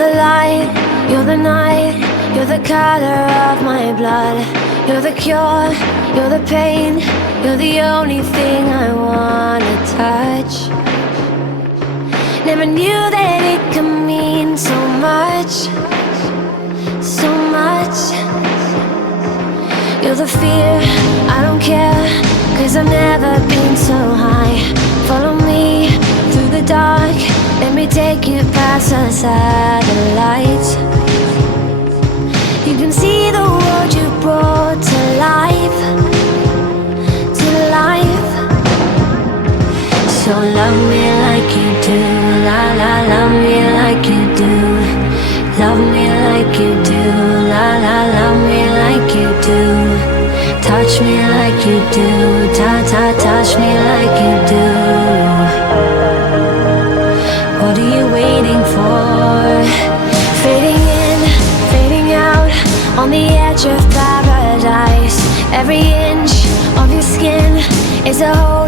the light, you're the night, you're the color of my blood. You're the cure, you're the pain, you're the only thing I wanna touch. Never knew that it could mean so much, so much. You're the fear, I don't care, 'cause I've never been so high. Follow me through the dark, let me take you past the satellites. You can see the world you brought to life, to life. So love me like you do, la la, love me like you do. Love me like you do, la la, love me like you do. Touch me like you do, ta ta, touch me like you do. What are you waiting for? Fading in, fading out, on the edge of paradise. Every inch of your skin is a whole